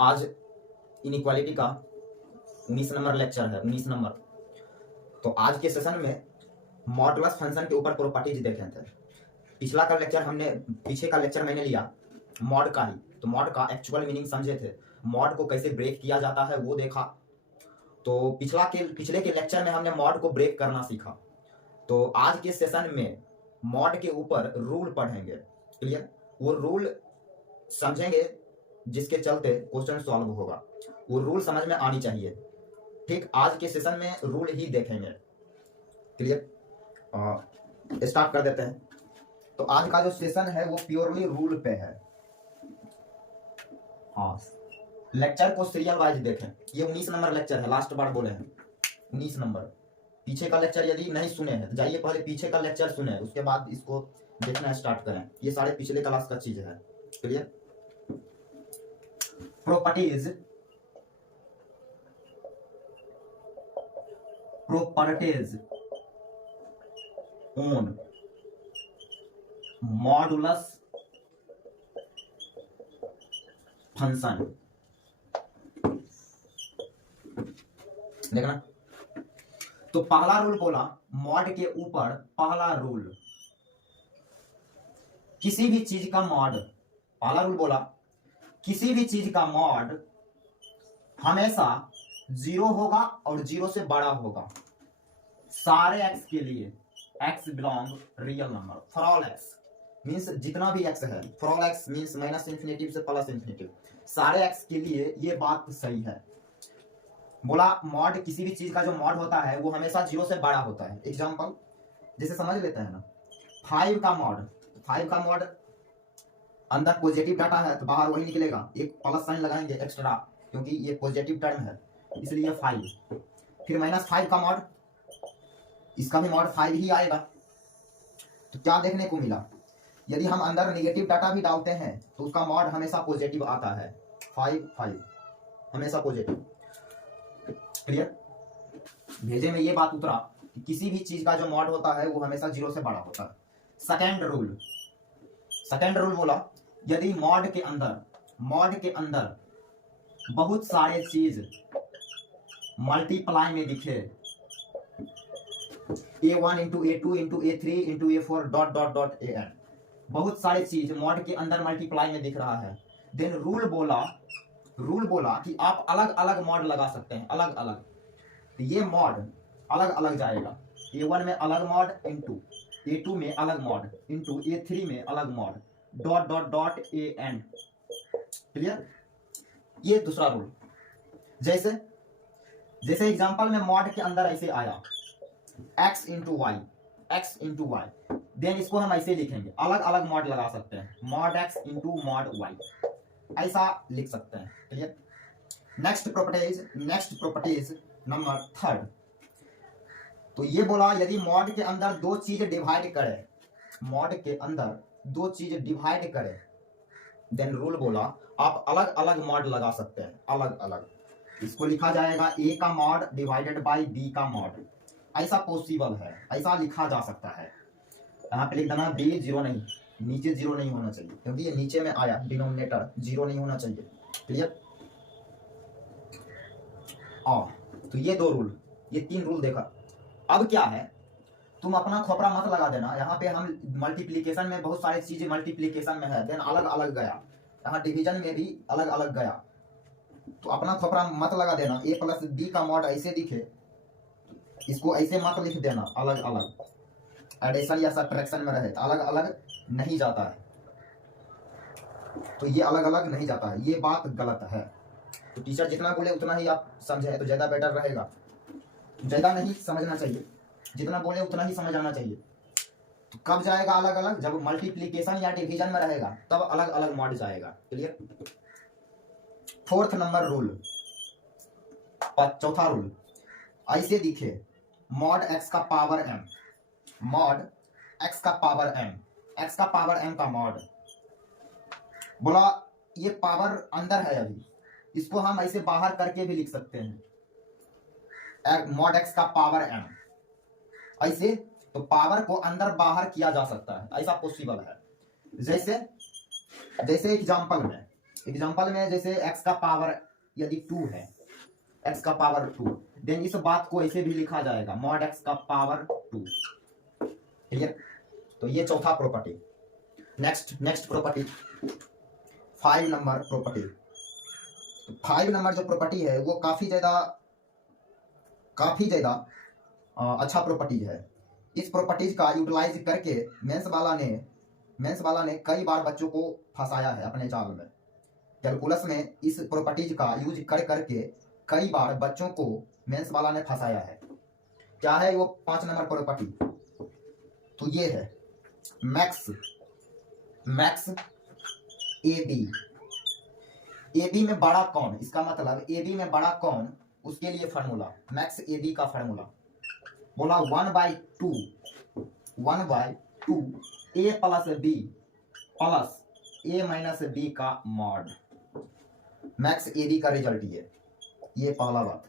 आज इनइक्वालिटी का 19 number lecture है, 19 नंबर। तो आज के सेशन में मॉडुलस फंक्शन के ऊपर प्रॉपर्टीज देखे थे। पिछला का लेक्चर हमने पीछे का लेक्चर मैंने लिया मॉड का ही, तो मॉड का एक्चुअल मीनिंग समझे थे, मॉड को कैसे ब्रेक किया जाता है वो देखा। तो पिछले के लेक्चर में हमने मॉड को ब्रेक करना सीखा। तो आज के सेशन में मॉड के ऊपर रूल पढ़ेंगे। क्लियर? वो रूल समझेंगे जिसके चलते क्वेश्चन सॉल्व होगा। वो रूल समझ में आनी चाहिए। ठीक, आज के सेशन में रूल ही देखेंगे। क्लियर? स्टार्ट कर देते हैं। तो आज का जो सेशन है वो प्योरली रूल पे है। हाँ, लेक्चर को सीरियल वाइज देखें। ये 19 नंबर लेक्चर है, लास्ट बार बोले हैं 19 नंबर। पीछे का लेक्चर यदि नहीं सुने हैं तो जाइए पहले पीछे का लेक्चर सुने, उसके बाद इसको देखना स्टार्ट करें। ये सारे पिछले क्लास का चीज है। Clear? Properties on modulus function. देखना, तो पहला रूल बोला मॉड के ऊपर, पहला रूल किसी भी चीज का मॉड, पहला रूल बोला किसी भी चीज का मॉड हमेशा 0 होगा और 0 से बड़ा होगा सारे x के लिए। x belong real number for all x, means जितना भी x है, for all x means minus infinitive से प्लस इंफिनिटिव, सारे x के लिए ये बात सही है। बोला मॉड किसी भी चीज का जो मॉड होता है वो हमेशा 0 से बड़ा होता है। एग्जांपल जैसे समझ लेते हैं ना, 5 का मॉड, 5 का मॉड अंदर पॉजिटिव डाटा है तो बाहर वही निकलेगा, एक प्लस साइन लगाएंगे एक्स्ट्रा क्योंकि ये पॉजिटिव टर्म है इसलिए 5। फिर -5 का मॉड, इसका भी मॉड 5 ही आएगा। तो क्या देखने को मिला, यदि हम अंदर नेगेटिव डाटा भी डालते हैं तो उसका मॉड हमेशा पॉजिटिव आता है। 5 हमेशा पॉजिटिव। क्लियर? भेजे में ये बात उतरा कि किसी भी चीज का जो मॉड होता है वो हमेशा 0 से बड़ा होता है। सेकंड रूल बोला यदि मॉड के अंदर बहुत सारे चीज मल्टीप्लाई में दिखे, A1 into A2 into A3 into A4 dot dot dot AN, बहुत सारे चीज मॉड के अंदर मल्टीप्लाई में दिख रहा है, देन रूल बोला कि आप अलग अलग मॉड लगा सकते हैं, अलग अलग। तो ये मॉड अलग अलग जाएगा, A1 में अलग मॉड इंटू A2 में अलग मॉड इंटू A3 में अलग mod dot dot dot AN। Clear? ये दूसरा रूल। जैसे एग्जांपल में मॉड के अंदर ऐसे आया x इंटू वाई, देन इसको हम ऐसे लिखेंगे, अलग अलग मॉड लगा सकते हैं, mod x into mod Y, ऐसा लिख सकते हैं। क्लियर? Next properties number 3। तो ये बोला यदि मॉड के अंदर दो चीज डिवाइड करे, देन रूल बोला आप अलग अलग मॉड लगा सकते हैं, अलग अलग। इसको लिखा जाएगा a का मॉड डिवाइडेड बाय b का मॉड, ऐसा पॉसिबल है, ऐसा लिखा जा सकता है। यहाँ पे लिख देना b 0 नहीं, नीचे 0 नहीं होना चाहिए क्योंकि ये नीचे में आया, डिनोमिनेटर 0 नहीं होना चाहिए। क्लियर? तो ये 2 रूल, ये 3 रूल देखा। अब क्या है, तुम अपना खोपड़ा मत लगा देना। यहाँ पे हम मल्टीप्लीकेशन में बहुत सारी चीजें मल्टीप्लीकेशन में है, देन अलग अलग गया, यहाँ डिवीजन में भी अलग अलग गया, तो अपना खोपड़ा मत लगा देना। a प्लस b का मॉड ऐसे दिखे, इसको ऐसे मत लिख देना, अलग अलग एडिशन या सब्ट्रैक्शन में रहे, अलग अलग नहीं जाता है। तो ये अलग अलग नहीं जाता है, ये बात गलत है। तो टीचर जितना बोले उतना ही आप समझे तो ज्यादा बेटर रहेगा, ज्यादा नहीं समझना चाहिए, जितना बोले उतना ही समझ आना चाहिए। तो कब जाएगा अलग अलग, जब मल्टीप्लीकेशन या डिवीजन में रहेगा तब अलग अलग मॉड जाएगा। क्लियर? 4th नंबर रूल, चौथा रूल ऐसे दिखे, मॉड x का पावर m, x का पावर m का मॉड, बोला ये पावर अंदर है, अभी इसको हम ऐसे बाहर करके भी लिख सकते हैं, मॉड x का पावर m ऐसे। तो पावर को अंदर बाहर किया जा सकता है, ऐसा पॉसिबल है। जैसे एग्जांपल में एग्जाम्पल में जैसे x का पावर यदि 2 है, x का पावर 2, देन इस बात को ऐसे भी लिखा जाएगा मॉड x का पावर 2। क्लियर? तो ये चौथा property. Next property 5 number property. 5 number जो प्रॉपर्टी है वो काफी ज्यादा अच्छा प्रॉपर्टीज है। इस प्रॉपर्टीज का यूटिलाइज करके मेंस वाला ने कई बार बच्चों को फंसाया है अपने जाल में। कैलकुलस में इस प्रॉपर्टीज का यूज करके कई बार बच्चों को मेंस वाला ने फंसाया है। क्या है वो 5 नंबर प्रॉपर्टी? तो ये है मैक्स ए बी में बड़ा कौन, इसका मतलब ए बी में बड़ा कौन, उसके लिए फार्मूला मैक्स ए बी का फार्मूला बोला 1/2 ए प्लस बी प्लस ए माइनस बी का मॉड। मैक्स ए बी का रिजल्ट ये पहला बात।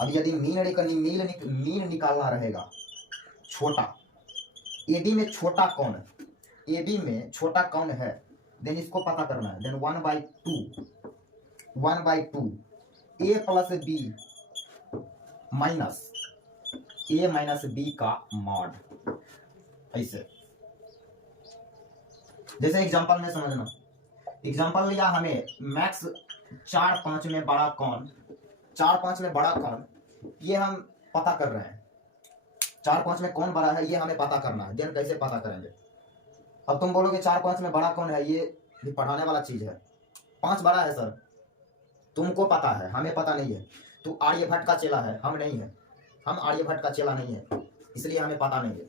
अब यदि मीन निकालना रहेगा छोटा, ए बी में छोटा कौन है, ए बी में छोटा कौन है, देन इसको पता करना है। देन 1/2 ए प्लस बी माइनस ए माइनस बी का मॉड। ऐसे जैसे एग्जांपल में समझना, एग्जांपल लिया हमें मैक्स 4-5 में बड़ा कौन, 4-5 में बड़ा कौन, ये हम पता कर रहे हैं। 4-5 में कौन बड़ा है ये हमें पता करना है। देन कैसे पता करेंगे? अब तुम बोलोगे 4-5 में बड़ा कौन है, ये भी पढ़ाने वाला चीज है। 5 बड़ा है सर, तुमको पता है, हमें पता नहीं है। तू आर्यभट्ट का चेला है, हम नहीं है। हम आर्यभट्ट का चेला नहीं है, इसलिए हमें पता नहीं है।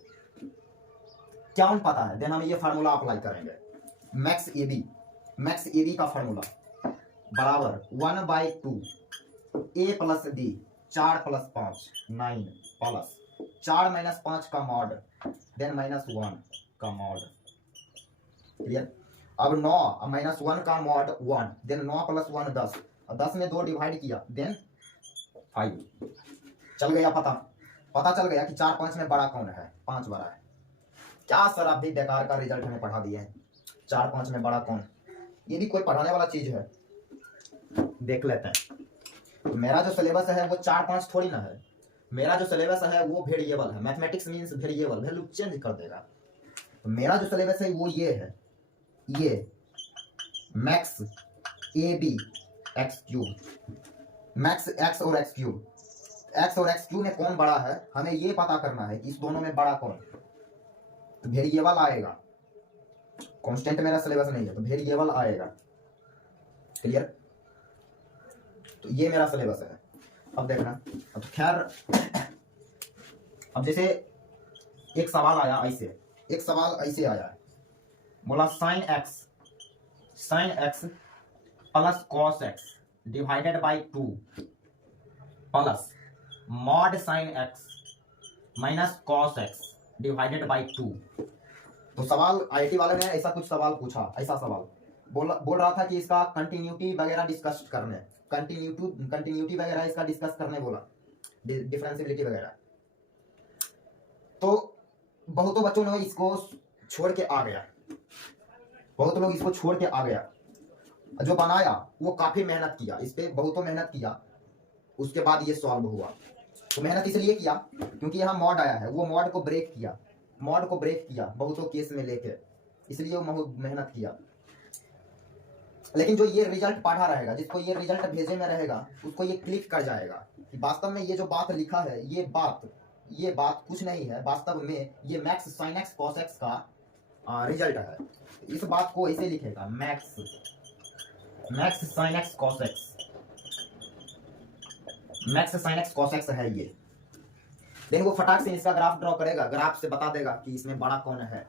क्या हम पता है? देन हम ये फार्मूला अप्लाई करेंगे। मैक्स ए बी का फार्मूला बराबर 1/2 ए प्लस बी 4 + 5 9 प्लस 4 - 5 का मॉड, देन -1 का मॉड। क्लियर? अब 9 - 1 का मॉड 1, देन 9 + 1 10, 10 में 2 डिवाइड किया, देन 5। चल गया पता चल गया कि 4-5 में बड़ा कौन है, 5 बड़ा है। क्या सर आप भी बेकार का रिजल्ट हमें पढ़ा दिए हैं, 4-5 में बड़ा कौन, ये भी कोई पढ़ाने वाला चीज है? देख लेते हैं। तो मेरा जो सिलेबस है वो 4-5 थोड़ी ना है। मेरा जो सिलेबस है वो वेरिएबल है। Mathematics means variable, value change कर देगा। तो मेरा जो सिलेबस है वो ये है, ये max A B X cube, max X और एक्स क्यूब। एक्स और एक्स क्यूब में कौन बड़ा है हमें ये पता करना है कि इस दोनों में बड़ा कौन। तो वेरिएबल आएगा, कांस्टेंट मेरा सिलेबस नहीं है, तो वेरिएबल आएगा। क्लियर? तो ये मेरा सिलेबस है। अब देखना, अब तो खैर, अब जैसे एक सवाल आया ऐसे आया, बोला sine x plus cos x divided by 2 plus mod sine x minus cos x divided by 2। तो सवाल आईटी वाले ने ऐसा कुछ सवाल पूछा, ऐसा सवाल बोल रहा था कि इसका कंटिन्यूटी वगैरह डिस्कस करने, कंटिन्यूटी वगैरह इसका डिस्कस करने बोला, डिफरेंशियबिलिटी वगैरह। तो बहुतों बच्चों ने इसको छोड़ के आ गया, बहुत लोग इसको छोड़ के आ गया। जो बनाया वो काफी मेहनत किया, इस पे बहुतों मेहनत किया, उसके बाद ये सॉल्व हुआ। तो मेहनत इसलिए किया क्योंकि यहाँ मॉड आया है, वो मॉड को ब्रेक किया बहुतों केस में लेके, इसलिए वो मेहनत किया। लेकिन जो ये रिजल्ट पढ़ा रहेगा, जिसको ये रिजल्ट भेजे में रहेगा, उसको ये क्लिक कर जाएगा कि वास्तव में ये जो बात लिखा है, ये बात कुछ नहीं है, वास्तव में ये max sine x cos x का रिजल्ट है। इस बात को ऐसे लिखेगा, max sine x cos x, max sine x cos x है ये। देन वो फटाक से इसका ग्राफ ड्रॉ करेगा, ग्राफ से बता देगा कि इसमें बड़ा कौन है।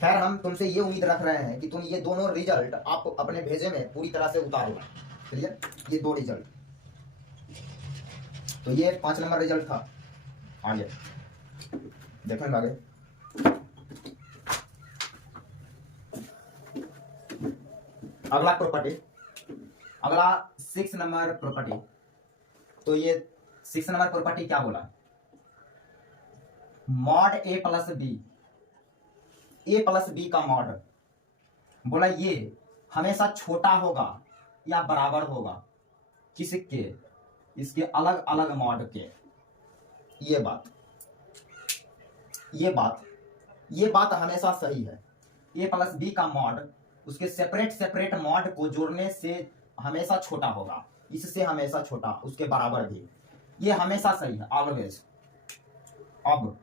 खैर हम तुमसे ये उम्मीद रख रहे हैं कि तुम ये दोनों रिजल्ट आप अपने भेजे में पूरी तरह से उतारो। क्लियर? ये 2 रिजल्ट, तो ये 5 नंबर रिजल्ट था। आगे देखेंगे आगे। अगला प्रॉपर्टी, अगला 6 नंबर प्रॉपर्टी। तो ये 6 नंबर प्रॉपर्टी क्या बोला? मॉड ए प्लस बी का मॉड। बोला ये हमेशा छोटा होगा या बराबर होगा किसके, इसके अलग अलग मॉड के। ये बात हमेशा सही है। ए प्लस बी का मॉड उसके सेपरेट सेपरेट मॉड को जोड़ने से हमेशा छोटा होगा, इससे हमेशा छोटा, उसके बराबर भी। ये हमेशा सही है, ऑलवेज। अब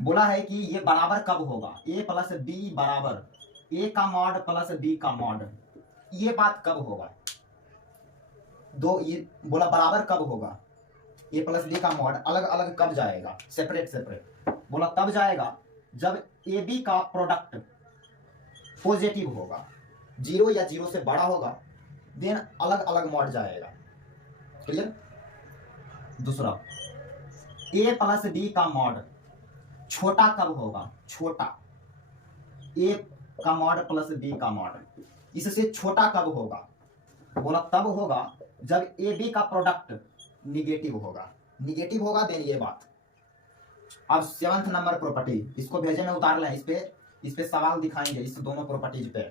बोला है कि ये बराबर कब होगा, ए प्लस बी बराबर ए का मॉड प्लस बी का मॉड, ये बात कब होगा। दो ये बोला बराबर कब होगा, ए प्लस बी का मॉड अलग अलग कब जाएगा, सेपरेट सेपरेट। बोला तब जाएगा जब ए बी का प्रोडक्ट पॉजिटिव होगा, 0 या 0 से बड़ा होगा, देन अलग अलग मॉड जाएगा। क्लियर। दूसरा, ए प्लस बी का मॉड छोटा कब होगा, छोटा, ए का मॉड प्लस बी का मॉड, इससे छोटा कब होगा। बोला तब होगा जब ए बी का प्रोडक्ट निगेटिव होगा, निगेटिव होगा देन ये बात। अब 7th नंबर प्रॉपर्टी, इसको भेजे में उतार लें, इस पे सवाल दिखाएंगे, इस दोनों प्रॉपर्टीज पे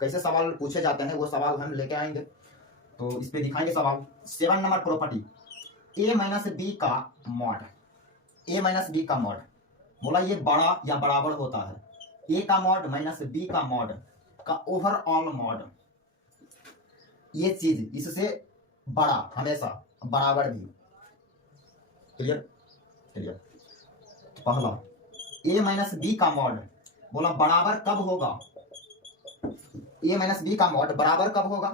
कैसे सवाल पूछे जाते हैं वो सवाल हम लेके आएंगे, तो इस पे दिखाएंगे सवाल। 7 नंबर प्रॉपर्टी, ए माइनस बी का मॉड, ए माइनस बी का मॉड। बोला ये बड़ा या बराबर होता है ए का मॉड माइनस बी का मॉड का ओवरऑल मॉड, ये चीज इससे बड़ा हमेशा, बराबर भी। Clear clear. पहला, ए माइनस बी का मॉड, बोला बराबर कब होगा, ए माइनस बी का मॉड बराबर कब होगा।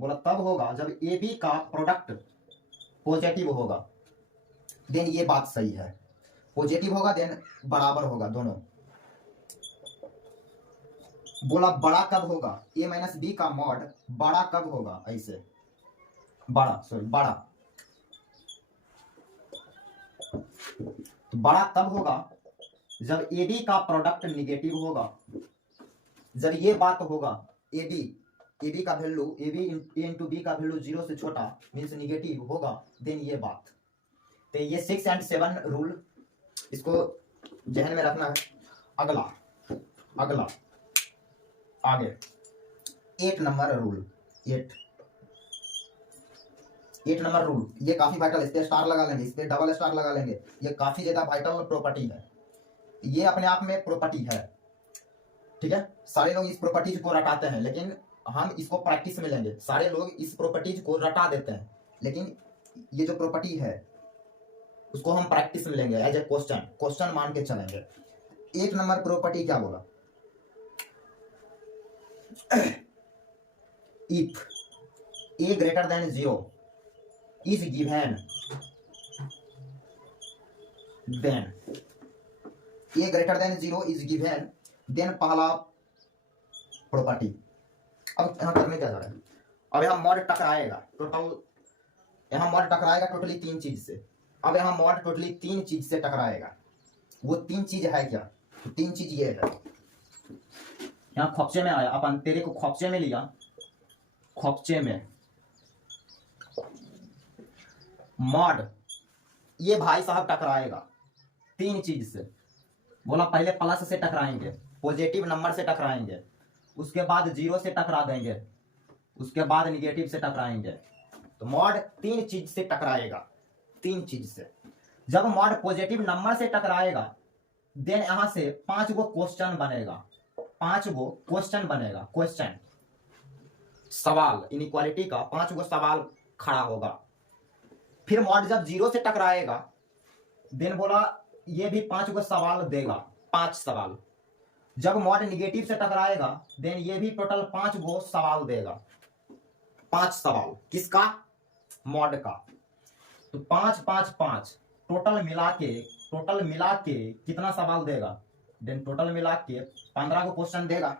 बोला तब होगा जब ए बी का प्रोडक्ट पॉजिटिव होगा, देन ये बात सही है, पॉजिटिव होगा देन बराबर होगा दोनों। बोला बड़ा कब होगा, ए माइनस बी का मॉड बड़ा कब होगा, ऐसे बड़ा, सॉरी बड़ा, तो बड़ा तब होगा जब ए बी का प्रोडक्ट निगेटिव होगा। जब ये बात होगा ए बी का value, A B into B का वैल्यू 0 से छोटा मीन्स निगेटिव होगा, देन ये बात। तो ये 6 और 7 रूल इसको जहन में रखना है। अगला आगे 8 नंबर रूल, 8 नंबर रूल, ये काफी वाइटल, इस पे स्टार लगा लेंगे, इस पे डबल स्टार लगा लेंगे, ये काफी ज्यादा वाइटल प्रॉपर्टी है, ये अपने आप में प्रॉपर्टी है। ठीक है, सारे लोग इस प्रॉपर्टीज को रटाते हैं, लेकिन हम इसको प्रैक्टिस में लेंगे। सारे लोग इस प्रॉपर्टीज को रटा देते हैं, लेकिन ये जो प्रॉपर्टी है उसको हम प्रैक्टिस में लेंगे, एज ए क्वेश्चन मान के चलेंगे। 8 नंबर प्रॉपर्टी क्या बोला, if A greater than 0 is given, then A greater than 0 is given, then पहला प्रॉपर्टी। अब यहां करने क्या जा रहा है, अब यहां मॉड टकराएगा टोटली 3 चीज से। अब यहां मॉड टोटली 3 चीज से टकराएगा, वो 3 चीज है क्या, तो 3 चीज ये है। यहां खोपचे में आया, अपन तेरे को खोपचे में लिया, खोपचे में मॉड, ये भाई साहब टकराएगा 3 चीज से। बोला पहले प्लस से टकराएंगे, पॉजिटिव नंबर से टकराएंगे, उसके बाद 0 से टकरा देंगे, उसके बाद निगेटिव से टकराएंगे। तो मॉड 3 चीज से टकराएगा, 3 चीज से। जब मॉड पॉजिटिव नंबर से टकराएगा, देन यहां से 5 गो क्वेश्चन बनेगा, 5 गो क्वेश्चन बनेगा, क्वेश्चन सवाल, इनइक्वालिटी का 5 गो सवाल खड़ा होगा। फिर मॉड जब 0 से टकराएगा, देन बोला ये भी 5 गो सवाल देगा, 5 सवाल। जब मॉड निगेटिव से टकराएगा, देन ये भी टोटल 5 गो सवाल देगा, 5 सवाल किसका, मॉड का। तो 5 5 5 टोटल मिला के कितना सवाल देगा, देन टोटल मिला के 15 गो क्वेश्चन देगा।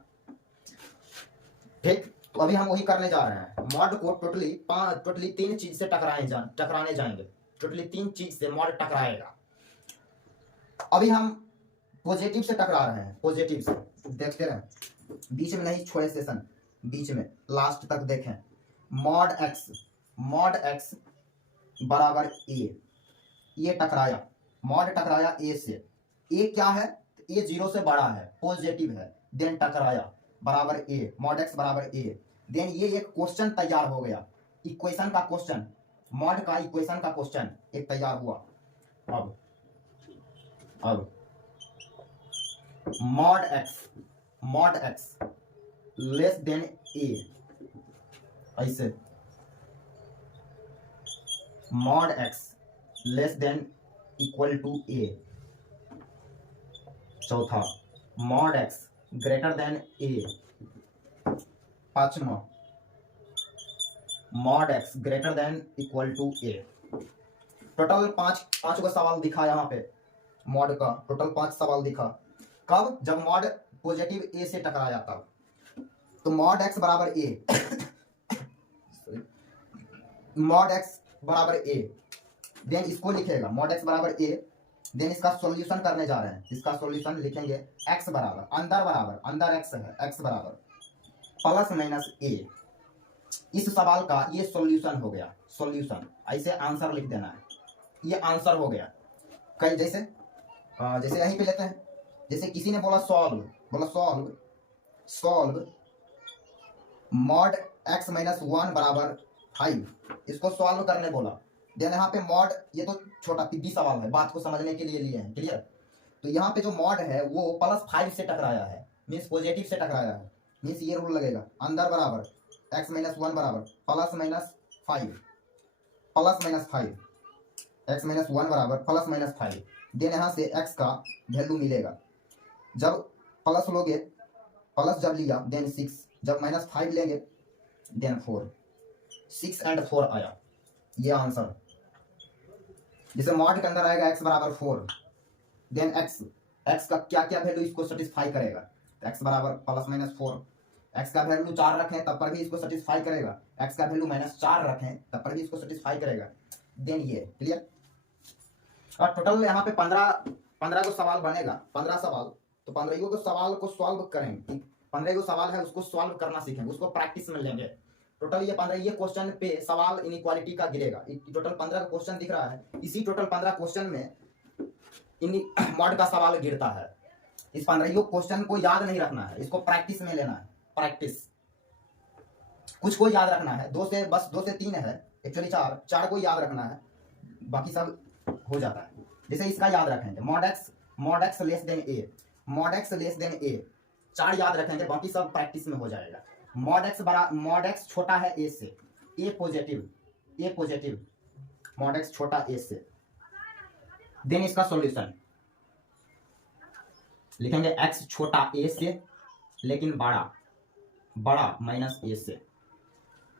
ठीक, तो अभी हम वही करने जा रहे हैं, मॉड को टोटली 3 चीज से टकराने जाएंगे, टोटली 3 चीज से मॉड टकराएगा। अभी हम पॉजिटिव से टकरा रहे हैं, पॉजिटिव से देखते रहे, बीच में नहीं छोड़े सेशन, बीच में लास्ट तक देखें। मॉड एक्स बराबर ए, ये टकराया, मॉड टकराया ए से। ए क्या है, ए 0 से बड़ा है, पॉजिटिव है, देन टकराया, बराबर ए, मॉड एक्स बराबर ए। देन ये एक क्वेश्चन तैयार हो गया, इक्वेशन का क्वेश्चन, मॉड का इक्वेशन का क्वेश्चन एक तैयार हुआ। अब mod x less than a, ऐसे mod x less than equal to a. चौथा mod x greater than a. पांचवा mod x greater than equal to a. Total पांच को सवाल दिखा यहाँ पे, मॉड का टोटल 5 सवाल दिखा। कब? जब मॉड पॉजिटिव ए से टकराया तब। तो मॉड एक्स बराबर ए मॉड एक्स बराबर ए, देन इसको लिखेगा मॉड एक्स बराबर ए। देन इसका सॉल्यूशन करने जा रहे हैं, इसका सॉल्यूशन लिखेंगे एक्स बराबर अंदर एक्स है, एक्स बराबर प्लस माइनस ए। इस सवाल का ये सॉल्यूशन हो गया, सॉल्यूशन ऐसे आंसर लिख देना है, ये आंसर हो गया। कई जैसे यहीं पे लेते हैं, जैसे किसी ने बोला सॉल्व मॉड एक्स माइनस 1 बराबर 5, इसको सॉल्व करने बोला। देन यहाँ पे मॉड, ये तो छोटा तिब्बी सवाल है, बात को समझने के लिए लिए हैं, क्लियर। तो यहाँ पे जो मॉड है वो +5 से टकराया है, मीन्स पॉजिटिव से टकराया है, मीन्स ये रूल लगेगा अंदर बराबर एक्स माइनस 1 बराबर प्लस माइनस 5 एक्स माइनस 1 बराबर प्लस माइनस 5। देन यहाँ से एक्स का वैल्यू मिलेगा, जब प्लस लोगे, प्लस जब लिया देन 6, जब -5 लेंगे देन 4, 6 एंड 4 आया, ये आंसर। जैसे मॉड के अंदर आएगा एक्स बराबर 4, देन एक्स का क्या क्या वैल्यू इसको सेटिस्फाई करेगा, एक्स बराबर प्लस माइनस 4, एक्स का वैल्यू 4 रखें तब पर भी इसको सेटिस्फाई करेगा, एक्स का वैल्यू -4 रखें तब पर भी इसको सेटिस्फाई करेगा। देन ये क्लियर। और टोटल यहाँ पे 15 को सवाल बनेगा, 15 सवाल। तो 15 को सवाल को सॉल्व करेंगे, 15 को सवाल है उसको सॉल्व करना सीखेंगे, उसको प्रैक्टिस में लेंगे। टोटल ये 15 ये क्वेश्चन पे सवाल इनइक्वालिटी का गिरेगा। टोटल 15 का क्वेश्चन दिख रहा है, इसी टोटल 15 क्वेश्चन में मॉड का सवाल गिरता है। इस 15 क्वेश्चन को याद नहीं रखना है, इसको प्रैक्टिस में लेना है, प्रैक्टिस। कुछ को याद रखना है, 2 से 3 है, एक्चुअली 4 को याद रखना है, बाकी सब हो जाता है। जैसे इसका याद रखेंगे mod x less than a, mod x less than ए, 4 याद रखेंगे, बाकी सब प्रैक्टिस में हो जाएगा। मॉड एक्स छोटा है ए से, ए पॉजिटिव, मॉड एक्स छोटा ए से। देन इसका सॉल्यूशन लिखेंगे एक्स छोटा ए से लेकिन बड़ा माइनस ए से,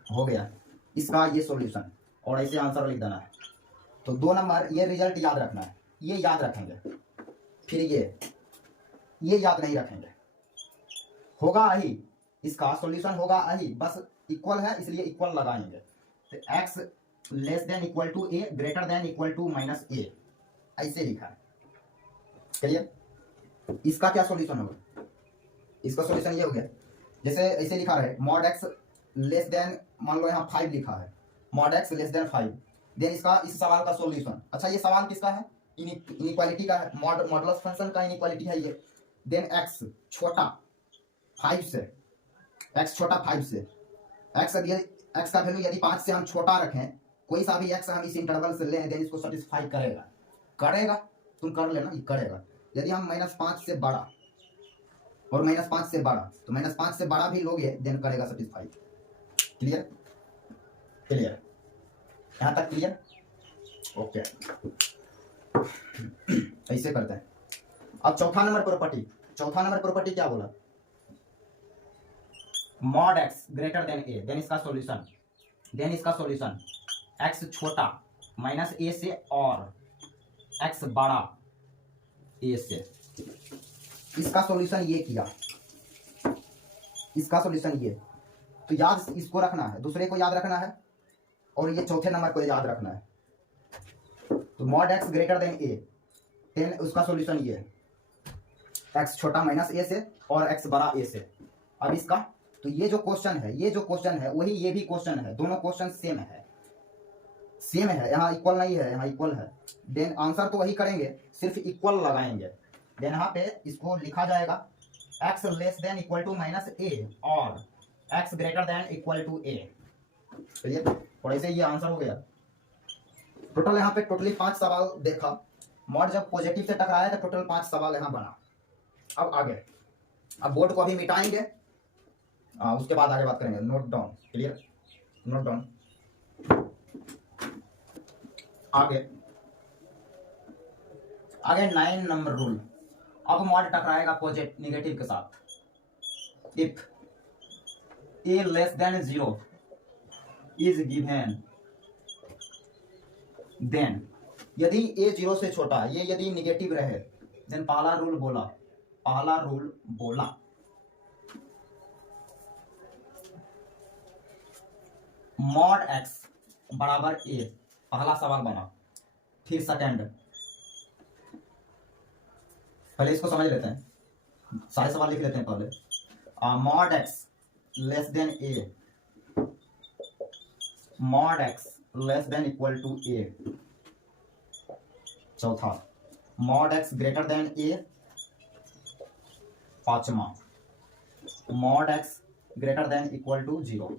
हो गया इसका ये सॉल्यूशन। और ऐसे आंसर लिख देना है। तो 2 नंबर ये रिजल्ट याद रखना है, ये याद रखेंगे, फिर ये याद नहीं रखेंगे। होगा ही, इसका सॉल्यूशन होगा ही, बस इक्वल है इसलिए इक्वल लगाएंगे। तो x less than equal to a greater than equal to minus a, ऐसे लिखा है, क्लियर। इसका क्या सॉल्यूशन होगा, इसका सॉल्यूशन ये हो गया, जैसे ऐसे लिखा रहे मॉड एक्स लेस देन, मान लो यहाँ 5 लिखा है, mod x less than 5। Then इसका इस सवाल का सॉल्यूशन, अच्छा ये सवाल किसका है, इनइक्वालिटी का है, मॉडुलस फंक्शन का इनइक्वालिटी है ये। देन एक्स छोटा 5 से, एक्स का वैल्यू यदि 5 से हम छोटा रखें, कोई सा भी एक्स हम इस इंटरवल से लें, देन इसको सेटिस्फाई करेगा, तुम कर लेना, ये करेगा। यदि हम -5 से बड़ा और -5 से बड़ा, तो -5 से बड़ा भी लोगे देन करेगा सेटिस्फाई। क्लियर, यहाँ तक क्लियर, ओके। ऐसे करते हैं। अब चौथा नंबर प्रॉपर्टी क्या बोला, मॉड एक्स ग्रेटर देन ए, देन इसका सॉल्यूशन एक्स छोटा माइनस ए से और एक्स बड़ा ए से। इसका सॉल्यूशन ये किया, इसका सॉल्यूशन ये। तो याद इसको रखना है, दूसरे को याद रखना है, और ये चौथे नंबर को याद रखना है। तो मॉड एक्स ग्रेटर देन ए, देन उसका सॉल्यूशन ये, एक्स छोटा माइनस ए से और एक्स बड़ा ए से। अब इसका, तो ये जो क्वेश्चन है वही ये भी क्वेश्चन है, दोनों क्वेश्चन सेम है, यहाँ इक्वल नहीं है, यहाँ इक्वल है। देन आंसर तो वही करेंगे, सिर्फ इक्वल लगाएंगे। देन यहाँ पे इसको लिखा जाएगा x less than equal to minus a और x greater than equal to a. चलिए थोड़े से ये आंसर हो गया। टोटल यहाँ पे टोटली 5 सवाल देखा। मॉड जब पॉजिटिव से टकराया तो टोटल 5 सवाल यहाँ बना। अब आगे, अब बोर्ड को अभी मिटाएंगे, उसके बाद आगे बात करेंगे। Note down, clear, note down. आगे आगे 9 नंबर रूल। अब मॉड टकराएगा पॉजिटिव निगेटिव के साथ। If A less than 0 is given then, यदि ए 0 से छोटा, ये यदि निगेटिव रहे, देन पहला रूल बोला, पहला रूल बोला मॉड एक्स बराबर ए। पहला सवाल बना। फिर सेकंड, पहले इसको समझ लेते हैं, सारे सवाल लिख लेते हैं पहले। Mod x less than a, mod x less than equal to a. चौथा, mod x greater than a. पांचवा, mod x greater than equal to 0।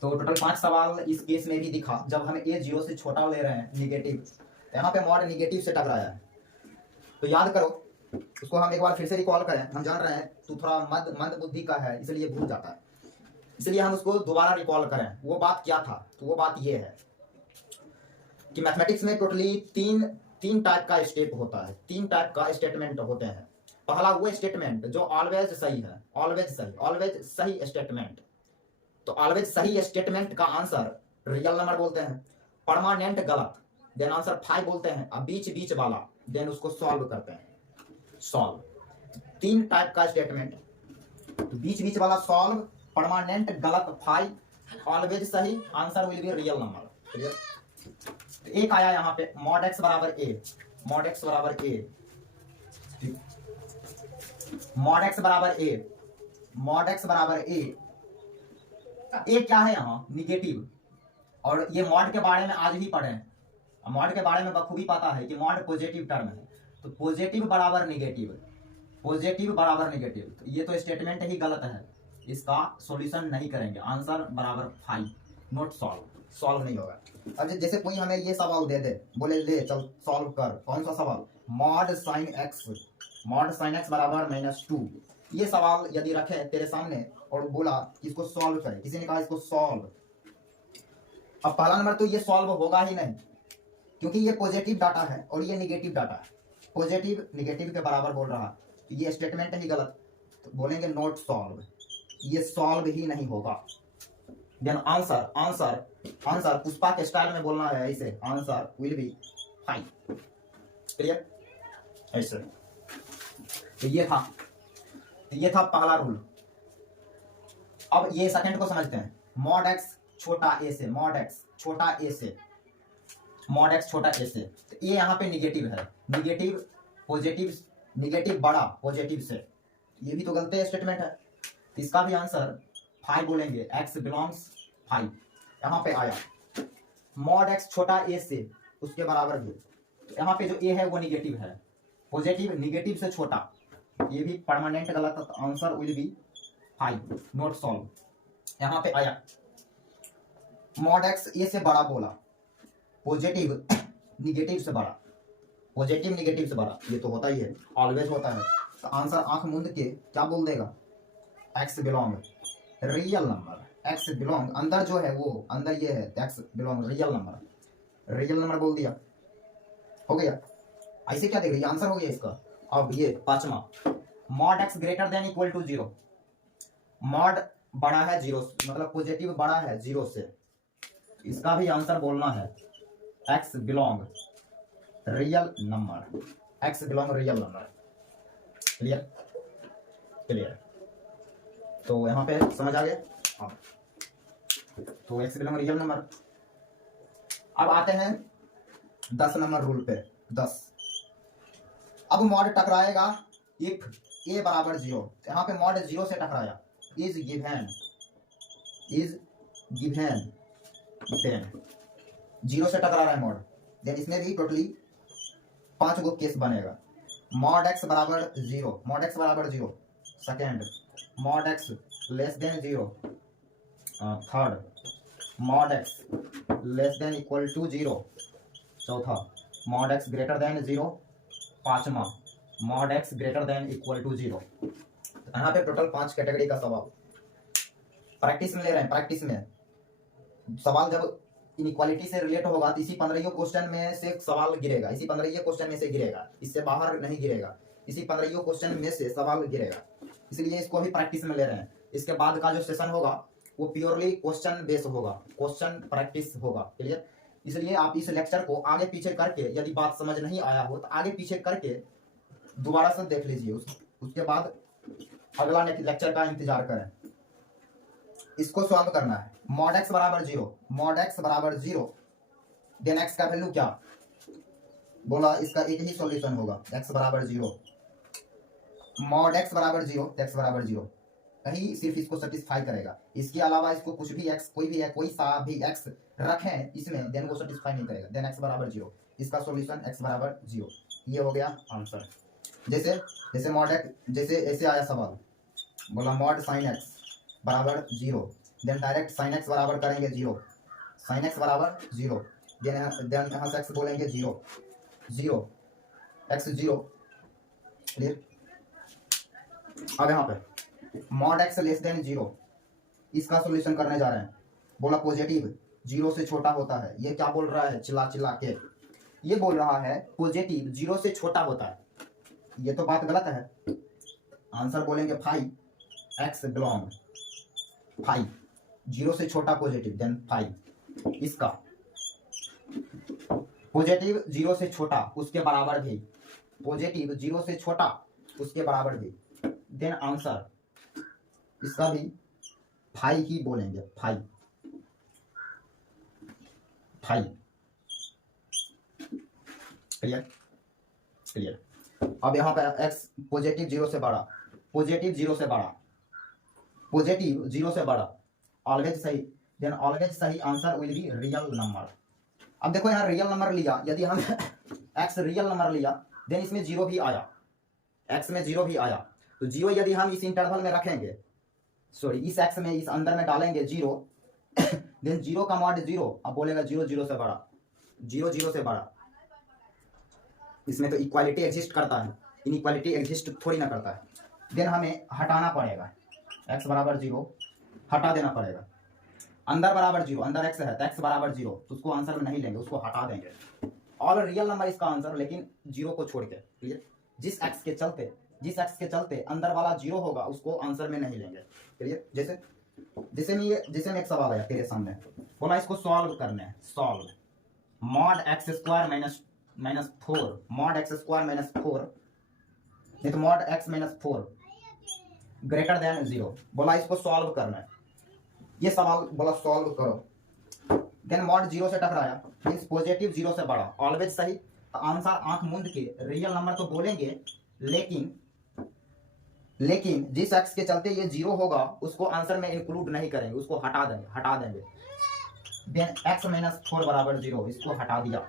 तो टोटल 5 सवाल इस केस में भी दिखा जब हम ए 0 से छोटा ले रहे हैं निगेटिव। यहाँ पे मॉड निगेटिव से टकराया है, तो याद करो उसको। हम एक बार फिर से रिकॉल करें। हम जान रहे हैं तू थोड़ा मंद बुद्धि का है, इसलिए भूल जाता है, इसलिए हम उसको दोबारा रिकॉल करें। वो बात क्या था? तो वो बात ये है कि मैथमेटिक्स में टोटली तीन टाइप का स्टेप होता है, 3 टाइप का स्टेटमेंट होते हैं। पहला वो स्टेटमेंट जो ऑलवेज सही है, ऑलवेज सही स्टेटमेंट। तो ऑलवेज सही स्टेटमेंट का आंसर रियल नंबर बोलते हैं। परमानेंट गलत, देन आंसर 5 बोलते हैं। अब बीच वाला देन उसको सॉल्व करते हैं। सॉल्व 3 टाइप का स्टेटमेंट, बीच वाला सॉल्व, परमानेंट गलत 5, ऑलवेज सही, answer will be real number. Clear? तो एक आया यहाँ पे मॉड एक्स बराबर ए, मॉड एक्स बराबर ए, मॉड एक्स बराबर ए, मॉड एक्स बराबर ए। ए क्या है यहाँ? निगेटिव। और ये मॉड के बारे में आज ही पढ़े, मॉड के बारे में बखूबी पता है कि मॉड पॉजिटिव टर्म है। तो पॉजिटिव बराबर निगेटिव, पॉजिटिव बराबर निगेटिव, तो ये तो स्टेटमेंट ही गलत है, इसका सॉल्यूशन नहीं करेंगे। आंसर बराबर 5, नॉट सॉल्व, सॉल्व नहीं होगा। अब जैसे कोई हमें ये सवाल दे दे, बोले ले चल सॉल्व कर, कौन सा सवाल? मॉड साइन एक्स बराबर -2। ये सवाल यदि रखे तेरे सामने और बोला कि इसको सॉल्व करें, किसी ने कहा इसको सॉल्व, अब पहला नंबर तो ये सॉल्व होगा ही नहीं, क्योंकि ये पॉजिटिव डाटा है और ये निगेटिव डाटा है। पॉजिटिव निगेटिव के बराबर बोल रहा है, तो ये स्टेटमेंट ही गलत, तो बोलेंगे नॉट सॉल्व, ये सॉल्व ही नहीं होगा। देन आंसर पुष्पा के स्टाइल में बोलना है ऐसे, आंसर विल बी 5। क्लियर? ऐसे। तो ये था पहला रूल। अब ये सेकंड को समझते हैं। मॉड एक्स छोटा ए से, मॉड एक्स छोटा ए से, मॉड एक्स छोटा ए से, तो ये यहाँ पे निगेटिव है, निगेटिव पॉजिटिव, निगेटिव बड़ा पॉजिटिव से, ये भी तो गलत स्टेटमेंट है। इसका भी आंसर 5 बोलेंगे, एक्स बिलोंग्स 5। यहाँ पे आया मॉड एक्स छोटा ए से उसके बराबर भी, तो यहाँ पे जो ए है वो निगेटिव है, पॉजिटिव निगेटिव से छोटा, ये भी परमानेंट गलत, तो answer will be 5, not solve. यहाँ पे आया मॉड एक्स ए से बड़ा बोला, पॉजिटिव निगेटिव से बड़ा, पॉजिटिव निगेटिव से बड़ा, ये तो होता ही है, ऑलवेज होता है। तो आंसर आंख मूंद के क्या बोल देगा? X belong real number, x belong अंदर जो है वो अंदर ये है, x belong real number, real number बोल दिया, हो गया। ऐसे क्या देख रही है? आंसर हो गया इसका। अब ये पांचवा, mod x greater than equal to 0, mod बड़ा है 0, मतलब पॉजिटिव बड़ा है 0 से, इसका भी आंसर बोलना है x belong real number, x belong real number. Clear? Clear. तो यहाँ पे समझ आ गया। हाँ, तो एक्स बिलोंग रियल नंबर। अब आते हैं 10 नंबर रूल पे। 10, अब मॉड टकराएगा इफ ए बराबर 0, यहाँ पे मॉड 0 से टकराया, इज गिवन देन 0 से टकरा रहा है मॉड, देन इसमें भी टोटली 5 गो केस बनेगा। मॉड एक्स बराबर 0, मॉड एक्स बराबर 0, second mod x less than 0, third mod x less than equal to 0, चौथा मॉड एक्स ग्रेटर देन 0, पांचवा mod x greater than equal to 0। यहाँ पे टोटल 5 कैटेगरी का सवाल प्रैक्टिस में ले रहे हैं। प्रैक्टिस में सवाल जब इनइक्वालिटी से रिलेट होगा तो इसी 15 क्वेश्चन में से सवाल गिरेगा, इसी 15 क्वेश्चन में से गिरेगा, इससे बाहर नहीं गिरेगा, इसी 15 क्वेश्चन में से सवाल गिरेगा, इसलिए इसको अभी प्रैक्टिस में ले रहे हैं। इसके बाद का जो सेशन होगा वो प्योरली क्वेश्चन बेस होगा, क्वेश्चन प्रैक्टिस होगा, क्लियर। इसलिए आप इस लेक्चर को आगे पीछे करके, यदि बात समझ नहीं आया हो तो आगे पीछे करके दोबारा से देख लीजिए, उसके बाद अगला लेक्चर का इंतजार करें। इसको सॉल्व करना है। मॉड एक्स बराबर 0, मॉड एक्स बराबर 0, देन एक्स का वैल्यू क्या बोला, इसका एक ही सॉल्यूशन होगा, एक्स बराबर 0, मॉड एक्स बराबर 0, एक्स बराबर 0 कहीं सिर्फ इसको सेटिस्फाई करेगा, इसके अलावा इसको कुछ भी एक्स कोई भी है, कोई सा भी एक्स रखें इसमें, देन वो सेटिस्फाई नहीं करेगा, देन एक्स बराबर 0, इसका सॉल्यूशन एक्स बराबर 0। ये हो गया आंसर। जैसे मॉड एक्स, जैसे ऐसे आया सवाल, बोला मॉड साइन एक्स बराबर 0, देन डायरेक्ट साइन एक्स बराबर करेंगे 0, साइन एक्स बराबर 0, देन यहाँ से एक्स बोलेंगे 0, 0 एक्स 0, क्लियर। अब यहाँ पे मॉड एक्स लेस देन 0, इसका सॉल्यूशन करने जा रहे हैं। बोला पॉजिटिव 0 से छोटा होता है, ये क्या बोल रहा है चिल्ला चिल्ला के, ये बोल रहा है पॉजिटिव 0 से छोटा होता है, ये तो बात गलत है। आंसर बोलेंगे 5 एक्स बिलोंग 5, 0 से छोटा पॉजिटिव, देन 5, इसका पॉजिटिव 0 से छोटा उसके बराबर भी, पॉजिटिव 0 से छोटा उसके बराबर भी, देन आंसर इसका भी 5 ही बोलेंगे, 5 क्लियर क्लियर। अब यहाँ पे x पॉजिटिव 0 से बड़ा, पॉजिटिव 0 से बड़ा, पॉजिटिव 0 से बड़ा, ऑलवेज सही, देन ऑलवेज सही answer will be real number. अब देखो यहाँ रियल नंबर लिया, यदि हम x रियल नंबर लिया देन इसमें 0 भी आया, x में 0 भी आया, तो 0 यदि हम इस इंटरवल में रखेंगे, सॉरी इस x में इस अंदर में डालेंगे 0, देन 0 का मॉड 0, अब बोलेगा 0 0 से बड़ा, 0 0 से बड़ा, इसमें तो इक्वालिटी एग्जिस्ट करता है, इनइक्वालिटी एग्जिस्ट थोड़ी ना करता है। देन हमें हटाना पड़ेगा, x बराबर 0 हटा देना पड़ेगा, अंदर बराबर 0, अंदर x है तो x बराबर 0, तो उसको आंसर में नहीं लेंगे, उसको हटा देंगे। ऑल रियल नंबर इसका आंसर, लेकिन 0 को छोड़ के, क्लियर। जिस x के चलते अंदर वाला 0 होगा उसको आंसर में नहीं लेंगे, क्लियर। जैसे में एक सवाल आया तेरे सामने, बोला इसको सॉल्व करना है, solve mod x square minus 4, mod x square minus 4, नहीं तो mod x minus 4 greater than 0, बोला इसको सॉल्व करना है। ये सवाल बोला सॉल्व करो, देन मॉड 0 से टकराया, मींस पॉजिटिव 0 से बड़ा, ऑलवेज सही, आंसर आंख मूंद के रियल नंबर तो बोलेंगे, लेकिन जिस एक्स के चलते ये 0 होगा उसको आंसर में इंक्लूड नहीं करेंगे, उसको हटा देंगे। देन x माइनस 4 बराबर 0, इसको हटा दिया,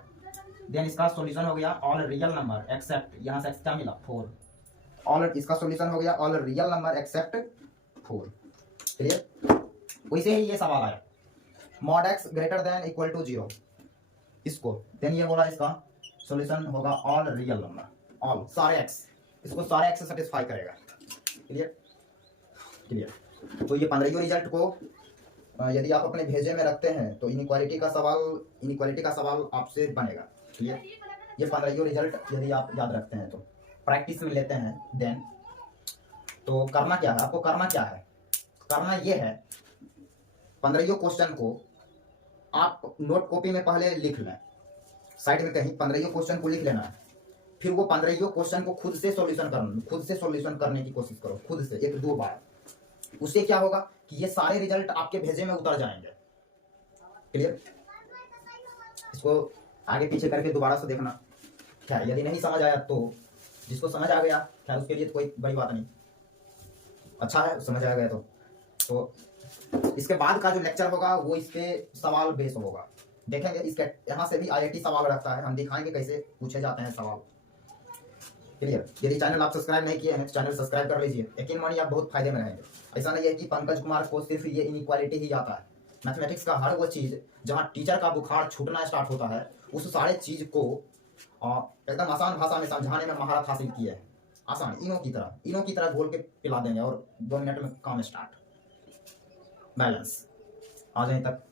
देन इसका सॉल्यूशन हो गया ऑल रियल नंबर एक्सेप्ट, यहाँ से x क्या मिला 4, ऑल इसका सॉल्यूशन हो गया all real number except 4, clear. वैसे ही ये सवाल आया mod x greater than equal to 0, इसको देन ये बोला इसका सॉल्यूशन होगा ऑल रियल नंबर, ऑल सारे x, इसको सारे x से सेटिस्फाई करेगा, क्लियर। तो ये 15 रिजल्ट को यदि आप अपने भेजे में रखते हैं तो इनइक्वालिटी का सवाल आपसे बनेगा, क्लियर। ये 15 रिजल्ट यदि आप याद रखते हैं तो प्रैक्टिस में लेते हैं, देन तो करना क्या है, आपको करना क्या है, करना ये है 15 क्वेश्चन को आप नोट कॉपी में पहले लिख लें, साइड में कहीं 15 क्वेश्चन को लिख लेना है, फिर वो 15 क्वेश्चन को खुद से सॉल्यूशन करने की कोशिश करो, खुद से 1-2 बार। उससे क्या होगा कि ये सारे रिजल्ट आपके भेजे में उतर जाएंगे, क्लियर। इसको आगे पीछे करके दोबारा से देखना, क्या यदि नहीं समझ आया तो जिसको समझ आ गया क्या उसके लिए तो कोई बड़ी बात नहीं, अच्छा है समझ आ गया तो इसके बाद का जो लेक्चर होगा वो इसके सवाल बेस होगा, देखेंगे। इसके यहाँ से भी IIT सवाल रखता है, हम दिखाएंगे कैसे पूछे जाते हैं सवाल। क्लियर। यदि चैनल आप सब्सक्राइब नहीं किए हैं तो चैनल सब्सक्राइब कर लीजिए, यकीन मानिए आप बहुत फायदे में रहेंगे। ऐसा नहीं है कि पंकज कुमार को सिर्फ ये इनइक्वालिटी ही आता है, मैथमेटिक्स का हर वो चीज़ जहाँ टीचर का बुखार छूटना स्टार्ट होता है उस सारे चीज़ को एकदम आसान भाषा में समझाने में महारत हासिल की है। आसान इनो की तरह घोल के पिला देंगे और 2 मिनट में काम स्टार्ट। बैलेंस आ जाए तक